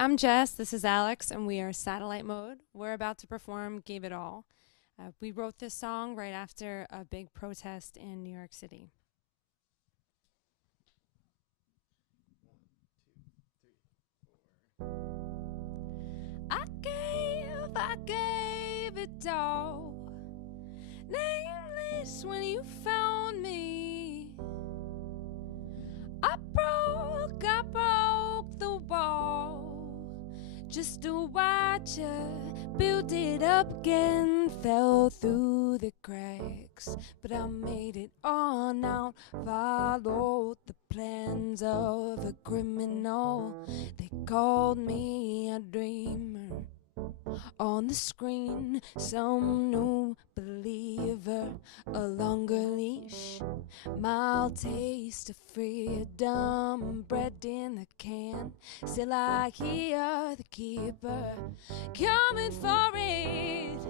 I'm Jess. This is Alex, and we are Satellite Mode. We're about to perform Gave It All. We wrote this song right after a big protest in New York City. I gave it all, nameless when you found me. I broke the wall, just to watch you build it up again. Fell through the cracks, but I made it on out. Followed the plans of a criminal. They called me a dreamer. On the screen, some new believer, a longer leash, mild taste of freedom, bread in the can. Still I hear the keeper coming for it,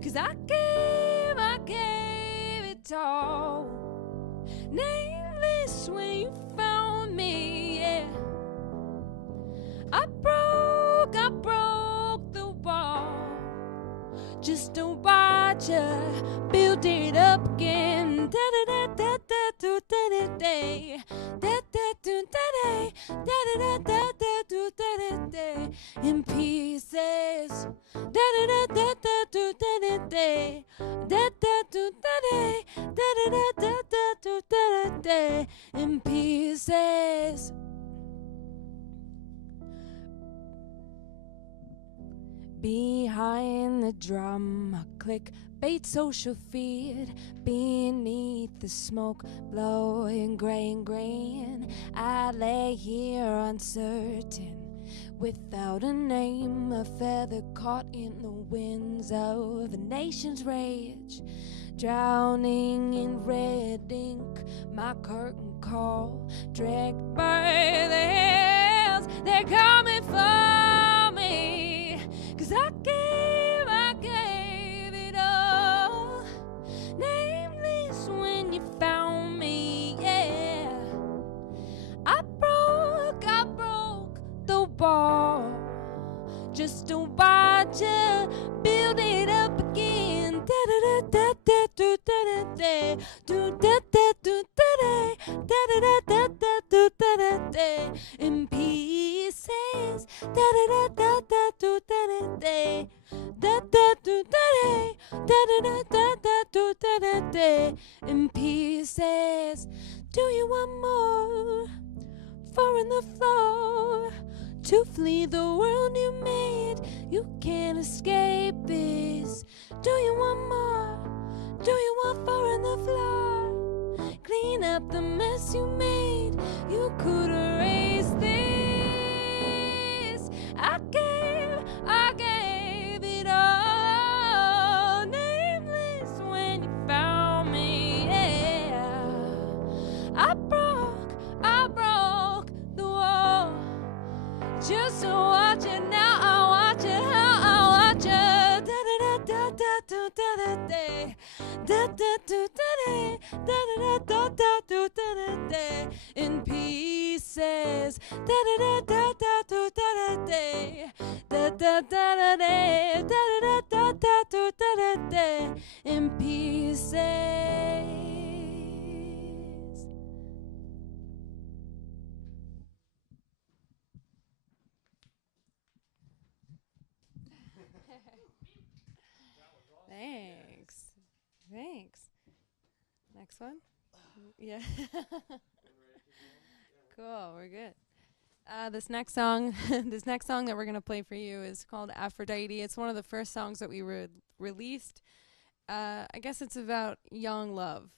'cause I gave it all, nameless when you found me, yeah. I broke the wall, just to watch you build it up again. Da da da da da da da da da da da da da da da da in pieces. Da da da da da da da da da da da da in pieces. Behind the drum, a clickbait social feed. Beneath the smoke, blowing gray and green, I lay here uncertain, without a name, a feather caught in the winds of the nation's rage. Drowning in red ink, my curtain call, dragged by the hills, they're coming for me. 'Cause I gave it all, nameless when you found me, yeah. I broke the wall, just to watch you build it up again. Da da da da da da da da da da da da da da da da in pieces. Da da da da da da da da da da da in pieces. Do you want more? Four on the floor, to flee the world you made. You can't escape this. Do you want more? Do you want four on the floor? Clean up the mess you made. You could erase this. I gave it all, nameless when you found me, yeah. I broke the wall, just to watch it now. I watch it, how I watch it. Da da da da da da da da da da da da da in pieces. Da da da da da da da da da da in pieces. Thanks. Next one? Yeah. Cool, we're good. This next song that we're gonna play for you is called Aphrodite. It's one of the first songs that we released. I guess it's about young love.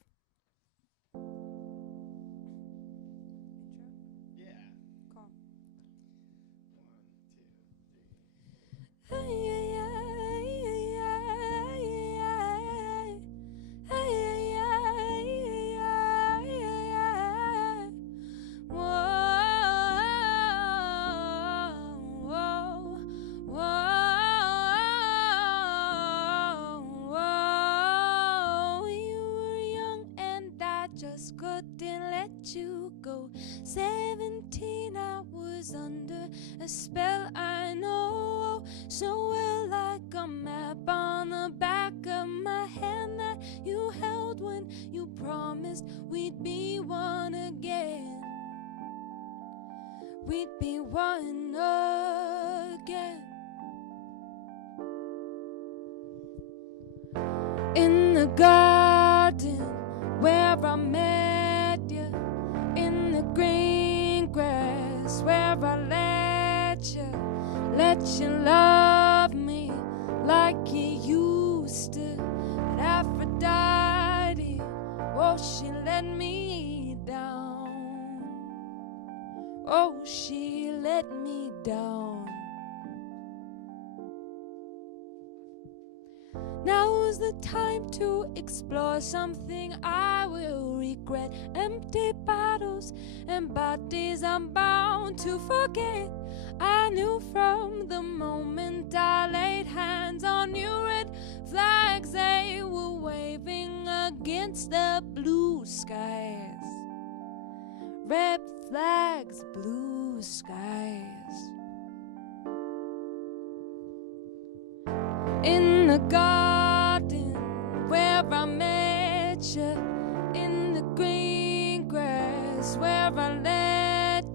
Yeah. Cool. 1, 2, 3. You were young a spell I know so well, like a map on the back of my hand that you held when you promised we'd be one again. We'd be one again. In the garden where I met you, in the green grass where I let you love me like you used to. But Aphrodite, oh, she let me down. Oh, she let me down. Now's the time to explore something I will regret. Empty bottles and bodies I'm bound to forget. I knew from the moment I laid hands on you, red flags they were waving against the blue skies. Red flags, blue skies. In the garden where I met you, in the green grass where I let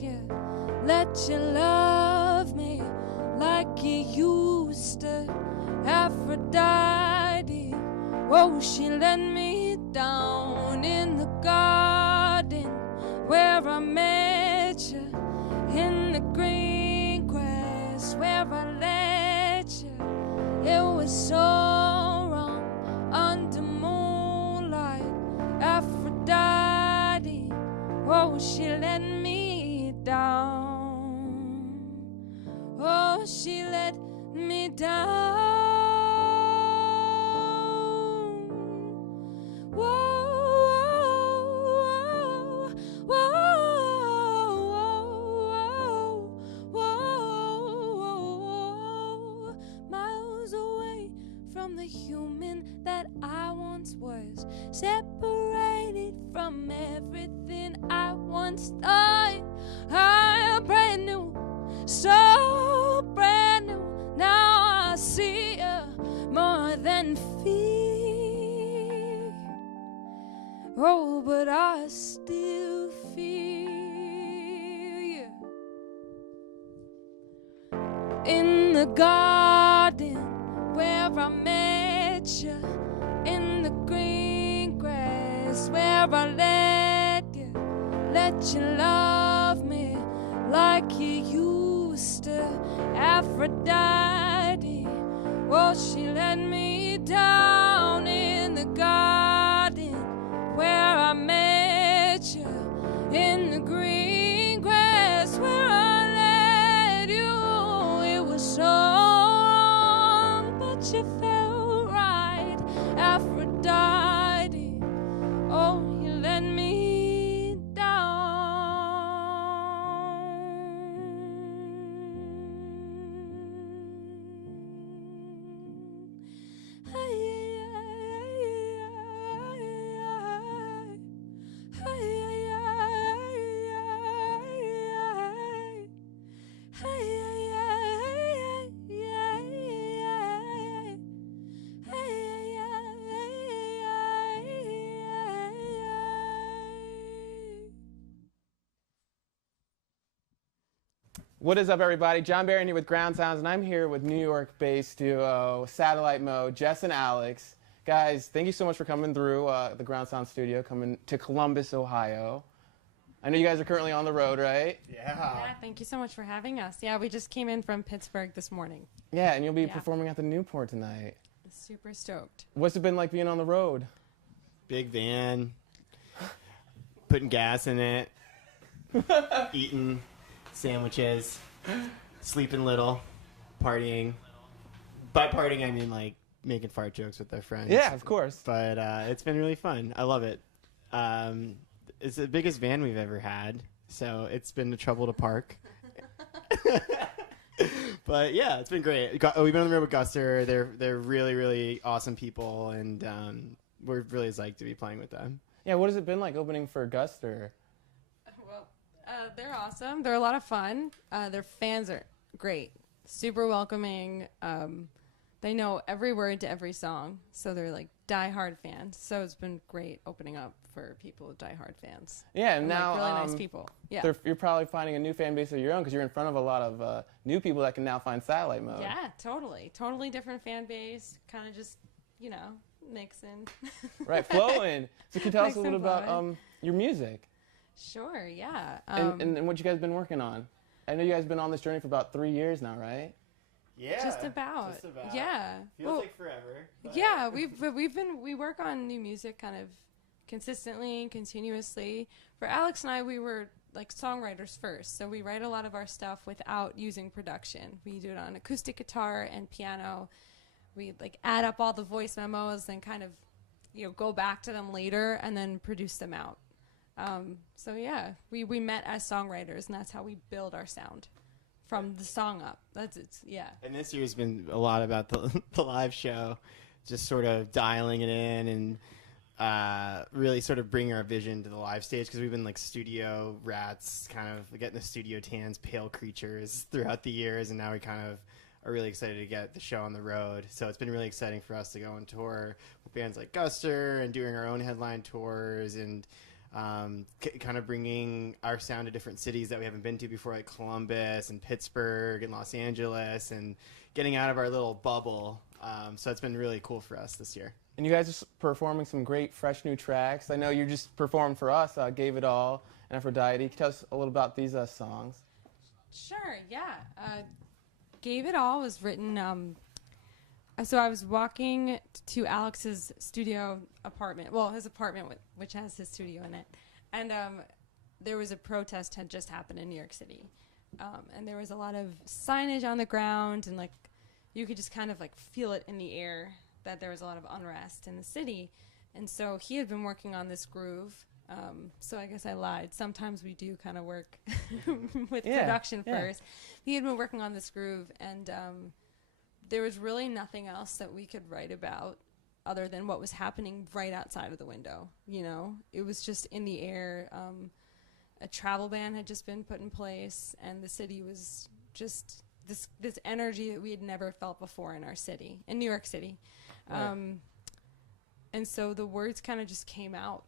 you love me like you used to. Aphrodite, oh, she let me down. In the garden where I met you, in the green grass where I let you. It was so wrong under moonlight. Aphrodite, oh, she let me down. Oh, she let me down. Whoa, whoa, whoa, whoa. Miles away from the human that I once was, separated from everything I once thought. I'm brand new, so brand new. Now I see you more than fear. Oh, but I still feel you. In the garden where I met you, in the green grass where I let you love me like you used to. Aphrodite, oh, she let me down. In the garden where I met you, in the green grass where I let you. It was so wrong, but you felt right. Aphrodite, oh, you let me down. What is up, everybody? John Barron here with GroundSounds, and I'm here with New York-based duo Satellite Mode, Jess and Alex. Guys, thank you so much for coming through the GroundSounds studio, coming to Columbus, Ohio. I know you guys are currently on the road, right? Yeah, thank you so much for having us. Yeah, we just came in from Pittsburgh this morning. Yeah, and you'll be performing at the Newport tonight. Super stoked. What's it been like being on the road? Big van, putting gas in it, eating sandwiches, sleeping little, partying. By partying, I mean like making fart jokes with our friends. Yeah, of course. But it's been really fun. I love it. It's the biggest van we've ever had, so it's been a trouble to park. But yeah, it's been great. We've been on the road with Guster. They're really, really awesome people, and we're really psyched to be playing with them. Yeah, what has it been like opening for Guster? Well, They're awesome. They're a lot of fun. Their fans are great, super welcoming. They know every word to every song, so they're like diehard fans. So it's been great opening up for people with diehard fans. Yeah, and now like really nice people. Yeah, you're probably finding a new fan base of your own because you're in front of a lot of new people that can now find satellite mode. yeah, totally different fan base. Kind of just mixing. Right, flowing. So can you tell us a Mixing little about flowing. your music Sure, yeah. and what you guys been working on? I know you guys been on this journey for about 3 years now, right? Yeah. Just about. Yeah. Feels like forever. But Yeah, we work on new music kind of consistently and continuously. For Alex and I, we were like songwriters first, so we write a lot of our stuff without using production. We do it on acoustic guitar and piano. We like add up all the voice memos and kind of go back to them later and then produce them out. So yeah, we met as songwriters, and that's how we build our sound from the song up. Yeah. And this year's been a lot about the live show, just sort of dialing it in and really sort of bringing our vision to the live stage, because we've been like studio rats, kind of getting the studio tans, pale creatures throughout the years, and now we kind of are really excited to get the show on the road. So it's been really exciting for us to go on tour with bands like Guster and doing our own headline tours and kind of bringing our sound to different cities that we haven't been to before, like Columbus and Pittsburgh and Los Angeles, and getting out of our little bubble. So it's been really cool for us this year. And you guys are performing some great, fresh new tracks. I know you just performed for us, Gave It All and Aphrodite. Can you tell us a little about these songs? Sure, yeah. Gave It All was written, so I was walking to Alex's studio apartment, well, his apartment, which has his studio in it, and there was a protest had just happened in New York City, and there was a lot of signage on the ground, and like you could just kind of like feel it in the air that there was a lot of unrest in the city, and so he had been working on this groove. So I guess I lied. Sometimes we do kind of work with production first. He had been working on this groove, and there was really nothing else that we could write about other than what was happening right outside of the window. It was just in the air. A travel ban had just been put in place, and the city was just this energy that we had never felt before in our city, in New York City. Right. And so the words kind of just came out.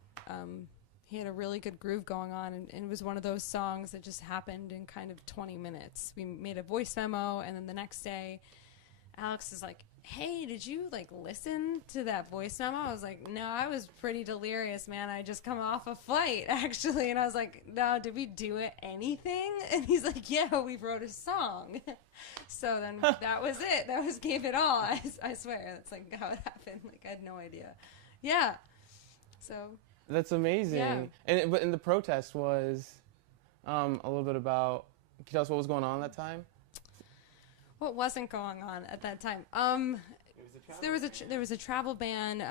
He had a really good groove going on, and it was one of those songs that just happened in kind of 20 minutes. We made a voice memo, and then the next day, Alex is like, hey, did you like listen to that voice memo? I was like, no, I was pretty delirious, man. I just come off a flight, actually. And I was like, no, did we do anything? And he's like, yeah, we wrote a song. So then that was it. That was Gave It All. I swear. That's like how it happened. Like I had no idea. Yeah. So. That's amazing. Yeah. And the protest was a little bit about, can you tell us what was going on at that time? What wasn't going on at that time? There was a travel ban.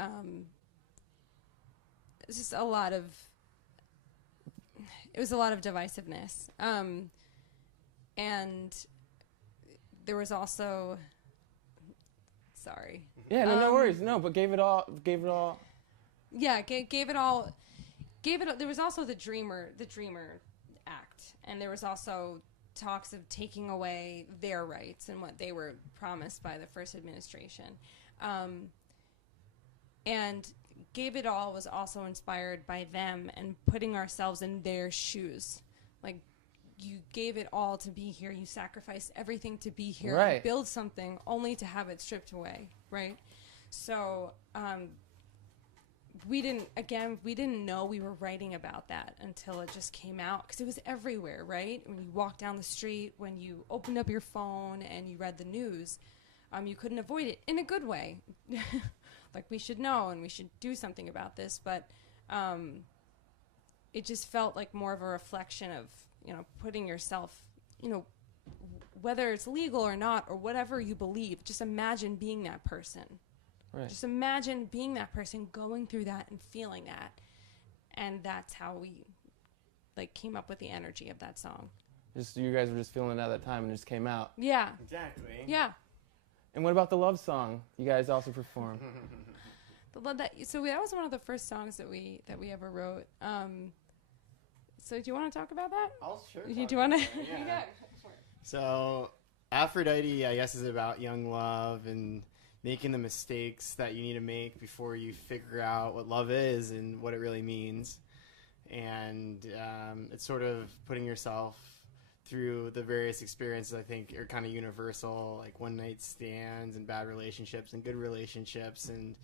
It's just a lot of divisiveness. And there was also, sorry. Yeah, no worries. No, but Gave It All. Yeah, gave it all. There was also the Dreamer Act, and there was also talks of taking away their rights and what they were promised by the first administration. And Gave It All was also inspired by them and putting ourselves in their shoes. Like, you gave it all to be here. You sacrificed everything to be here and build something only to have it stripped away, right? So we didn't know we were writing about that until it just came out, because it was everywhere, right? When you walked down the street, when you opened up your phone and you read the news, you couldn't avoid it in a good way. Like, we should know and we should do something about this, but it just felt like more of a reflection of, putting yourself, whether it's legal or not or whatever you believe, just imagine being that person. Right. Just imagine being that person, going through that and feeling that. And that's how we came up with the energy of that song. Just you guys were just feeling it at that time and it just came out. Yeah. Exactly. Yeah. And what about the love song you guys also performed? So that was one of the first songs that we ever wrote. So do you want to talk about that? I'll sure. Do you want to? Yeah. So Aphrodite, I guess, is about young love and making the mistakes that you need to make before you figure out what love is and what it really means. And it's sort of putting yourself through the various experiences I think are kind of universal, like one-night stands and bad relationships and good relationships, and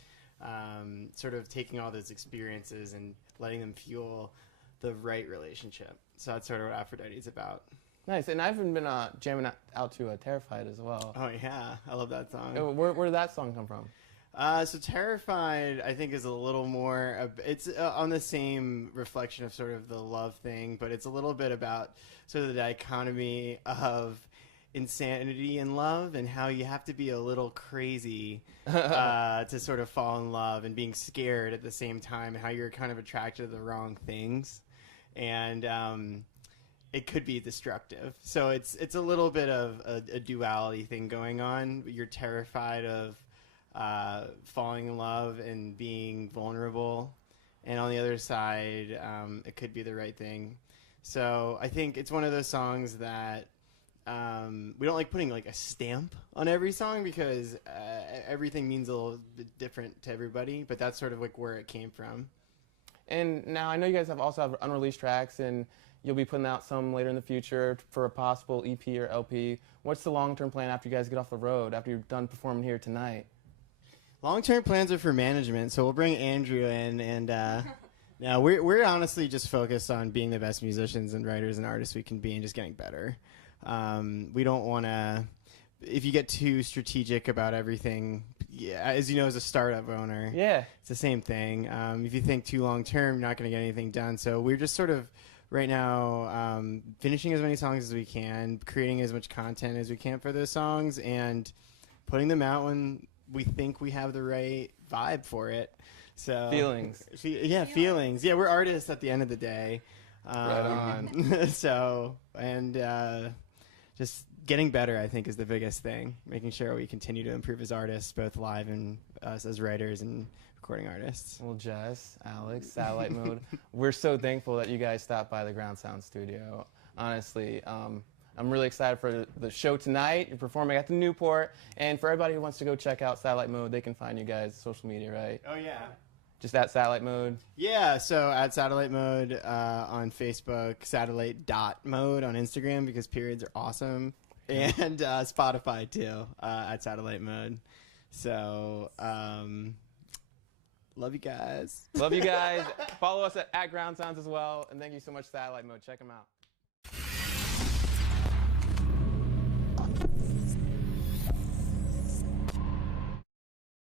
sort of taking all those experiences and letting them fuel the right relationship. So that's sort of what Aphrodite is about. Nice. And I've been jamming out to Terrified as well. Oh, yeah. I love that song. Where did that song come from? So Terrified, I think, is a little more, it's on the same reflection of sort of the love thing, but it's a little bit about sort of the dichotomy of insanity in love and how you have to be a little crazy to sort of fall in love, and being scared at the same time, and how you're kind of attracted to the wrong things. And it could be destructive. So it's a little bit of a duality thing going on. You're terrified of falling in love and being vulnerable, and on the other side, it could be the right thing. So I think it's one of those songs that we don't like putting like a stamp on every song, because everything means a little bit different to everybody, but that's sort of like where it came from. And now I know you guys also have unreleased tracks, and you'll be putting out some later in the future for a possible EP or LP. What's the long-term plan after you guys get off the road, after you're done performing here tonight? Long-term plans are for management, so we'll bring Andrew in, and now we're honestly just focused on being the best musicians and writers and artists we can be, and just getting better. We don't want to, if you get too strategic about everything, as you know, as a startup owner, it's the same thing. If you think too long-term, you're not going to get anything done. So we're just sort of right now finishing as many songs as we can, creating as much content as we can for those songs, and putting them out when we think we have the right vibe for it. So feelings. Feelings. Yeah, we're artists at the end of the day. Right on. So, and just getting better, I think, is the biggest thing. Making sure we continue to improve as artists, both live and us as writers and recording artists. Well, Jess, Alex, Satellite Mode, we're so thankful that you guys stopped by the GroundSounds studio. Honestly, I'm really excited for the show tonight. You're performing at the Newport. And for everybody who wants to go check out Satellite Mode, they can find you guys social media, right? Oh, yeah. Just at Satellite Mode? Yeah, so at Satellite Mode on Facebook, Satellite.mode on Instagram, because periods are awesome. And Spotify, too, at Satellite Mode. So, love you guys. Love you guys. Follow us at GroundSounds as well. And thank you so much, Satellite Mode. Check them out.